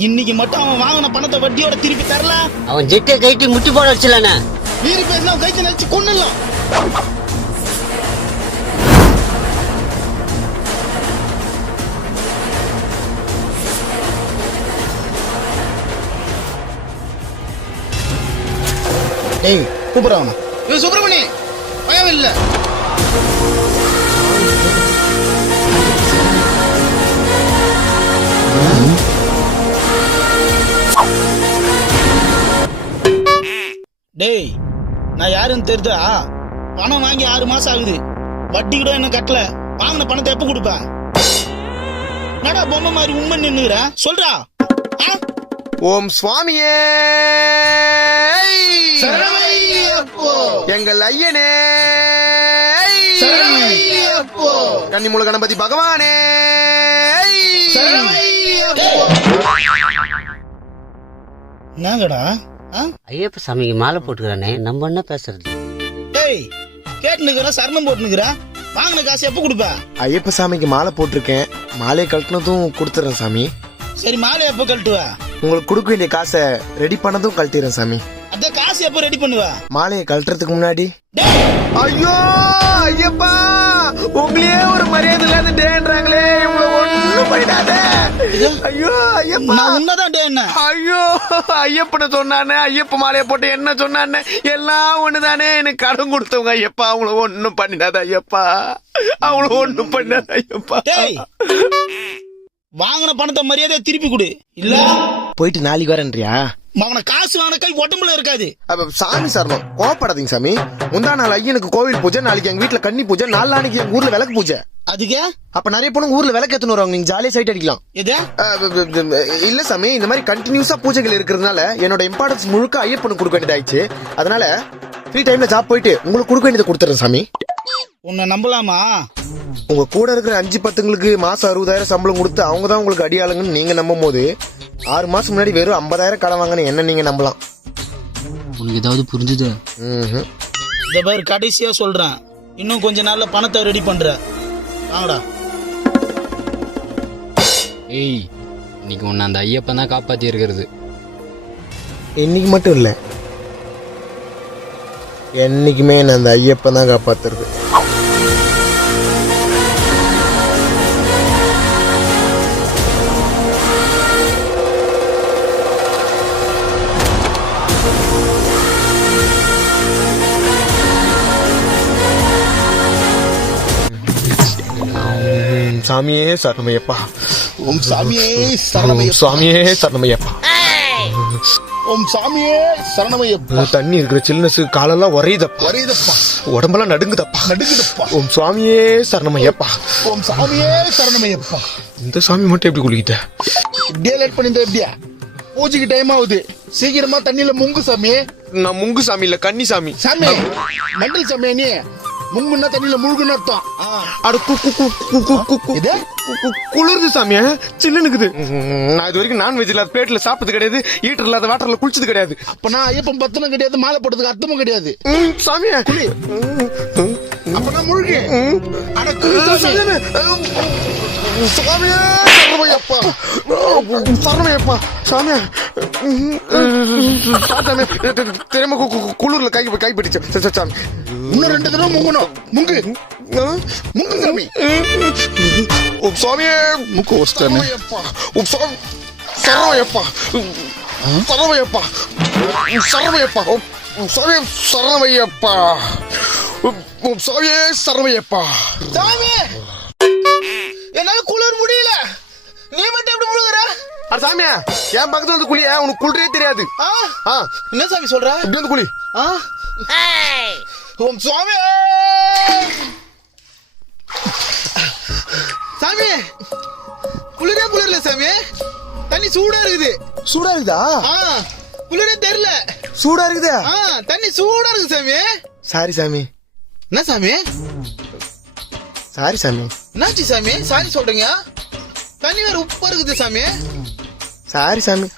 இன்னைக்கு மட்டும் அவன் வாங்கின பணத்தை வட்டியோட திருப்பி தரல? அவன் ஜெட்டை கைட்டி முட்டி போட வச்சலானே மீறி பேசினா கைத்து நினைச்சு கொண்டுலாம் டேய் கூப்பிடுறான் சுப்பிரமணி பயம் இல்ல டேய் நான் யாருன்னு தெரிஞ்சா பணம் வாங்கி ஆறு மாசம் ஆகுது வட்டி கூட என்ன கட்டல வாங்கின பணத்தை எப்ப கொடுப்ப என்னடா பொம்மை மாதிரி உண்மை நின்னுகிற சொல்றா? ஓம் சுவாமியே. எங்கள் ஐயனே. கன்னிமூல கணபதி பகவானே. என்னங்கடா? ஐயப்ப சாமிக்கு மாலை போட்டுக்கிறானே நம்ம என்ன பேசுறது? டேய் கேட்டுனுக்குற சரணம் போட்டுனுக்குற. வாங்கின காசு எப்ப கொடுப்ப? ஐயப்ப சாமிக்கு மாலை போட்டிருக்கேன். மாலையை கழட்டினதும் கொடுத்துறேன் சாமி. சரி மாலை எப்ப கழட்டுவ? உங்களுக்கு கொடுக்க வேண்டிய காசை ரெடி பண்ணதும் கழட்டிடுறேன் சாமி. அந்த காசு எப்ப ரெடி பண்ணுவ? மாலையை கழட்டுறதுக்கு முன்னாடி. டேய்! ஐயோ ஐயப்பா! உங்களையே ஒரு மரியாதை இல்லாத டேன்றாங்களே இவ்வளவு ஒண்ணும் பண்ணிடாத ஐயோ ஐயப்பா. நான் உன்னதான் என்ன? ஐயோ ஐயப்பனை சொன்னானே ஐயப்ப மாலையை போட்டு என்ன சொன்னானே? எல்லாம் ஒண்ணுதானே? எனக்கு கடன் கொடுத்தவங்க ஐயப்பா. அவங்கள ஒண்ணும் பண்ணிடாத ஐயப்பா. அவங்கள ஒண்ணும் பண்ணாத ஐயப்பா. டேய் வாங்கின பணத்தை மரியாதையா திருப்பி கொடு. இல்ல. போயிட்டு நாளைக்கு வரேன்றியா? அவன காசு வாங்கின கை உடம்புல இருக்காது. அப்ப சாமி சரணம் கோவப்படாதீங்க சாமி. முந்தா நாள் ஐயனுக்கு கோவில் பூஜை நாளைக்கு எங்க வீட்டுல கன்னி பூஜை நாலு நாளைக்கு எங்க ஊர்ல விளக்கு பூஜை. அதுக்கு? அப்ப நிறைய பொண்ணு ஊர்ல விளக்கு எத்தனை வருவாங்க. நீங்க ஜாலியா சைட் அடிக்கலாம். எது? இல்ல சாமி இந்த மாதிரி கண்டினியூஸா பூஜைகள் இருக்கிறதுனால என்னோட இம்பார்ட்டன்ஸ் முழுக்க ஐயப்பனுக்கு கொடுக்க வேண்டியதாயிடுச்சு. அதனால ஃப்ரீ டைம்ல ஜாப் போயிட்டு உங்களுக்கு கொடுக்க வேண்டியதை கொடுத்துறேன் சாமி. உன்னை நம்பலாமா? உங்க கூட இருக்கிற அஞ்சு பத்துங்களுக்கு மாசம் அறுபதாயிரம் சம்பளம் கொடுத்து அவங்க தான் உங்களுக்கு அடியாளுங்கன்னு நீங்க நம்பும் போது ஆறு மாசம் முன்னாடி வெறும் ஐம்பதாயிரம் கடன் வாங்கின என்ன நீங்க நம்பலாம்? உனக்கு ஏதாவது புரிஞ்சுது. இந்த பேர் கடைசியா சொல்றேன். இன்னும் கொஞ்ச நாள்ல பணத்தை ரெடி பண்ற. வாங்கடா ஏய் இன்னைக்கு உன்னை அந்த ஐயப்பன் தான் காப்பாத்தி இருக்கிறது இன்னைக்கு மட்டும் இல்ல. என்னைக்குமே நான் அந்த ஐயப்பன் தான் காப்பாத்துறது சாமியே சரணமையப்பா. ஓம் சாமியே சரணமையப்பா. சாமியே சரணமையப்பா. ஓம் சாமியே சரணமையப்பா. தண்ணி இருக்கிற சில்னஸ் காலெல்லாம் உரையுதப்பா வரையுதப்பா உடம்பெல்லாம் நடுங்குதப்பா. நடுங்குதப்பா. ஓம் சுவாமியே சரணமையப்பா. ஓம் சாமியே சரணமையப்பா. இந்த சாமி மட்டும் எப்படி குளிக்கிட்ட? இப்படியே லேட் பண்ணிருந்த எப்படியா? பூஜைக்கு டைம் ஆகுது. சீக்கிரமா தண்ணியில முங்கு சாமி. நான் முங்கு சாமி இல்ல கன்னி சாமி. சாமி. மெண்டல் சாமி நீ? முங்குன்னா தண்ணியில முழுகுன்னு அர்த்தம். அட கு கு கு கு கு கு கு. இது? கு- கு- குளிருது சாமி சில்லுனுக்குது நான் இது வரைக்கும் நான்வெஜ் இல்லாத பிளேட்ல சாப்பிட்டது கிடையாது ஈட்டர் இல்லாத வாட்டர்ல குளிச்சது கிடையாது. அப்ப நான் ஐயப்பன் பத்தனும் கிடையாது மாலை போட்டதுக்கு அர்த்தமும் கிடையாது. ம், சாமி. அப்ப நான் முழுகு. அட குளி சாமி. சாமியே சரணமையப்பா சரணமையப்பா சாமி சாமி கு- கு- குளிர்ல கை கை பிடிச்சு. சாமி. இன்னும் ரெண்டு தடவை முங்கணும். முங்கு. முங்கு சாமி. உப் சுவாமியே முக்கு சரணமையப்பா உப் சுவாமி சரணமையப்பா சரணமையப்பா சரணமையப்பா உப் சுவாமி சரணமையப்பா உப் உப் சுவாமியே சரணமையப்பா சாமி அட சாமியா என் பக்கத்துல வந்து குளிய? உனக்கு குளிரே தெரியாது. ஆ? ஆ. என்ன சாமி சொல்ற? இப்படி வந்து குளி. ஆ? ஓம் சுவாமி! சாமி குளிரே குளிரல சாமி. தண்ணி சூடா இருக்குது. சூடா இருக்குதா? ஆ குளிரே தெரியல. சூடா இருக்குதா. ஆ தண்ணி சூடா இருக்கு சாமி. சாரி சாமி. என்ன சாமி? சாரி சாமி. என்னாச்சு சாமி? சாரி சொல்றீங்க. தண்ணி வேற உப்பா இருக்குது சாமி. సారీ స్వామి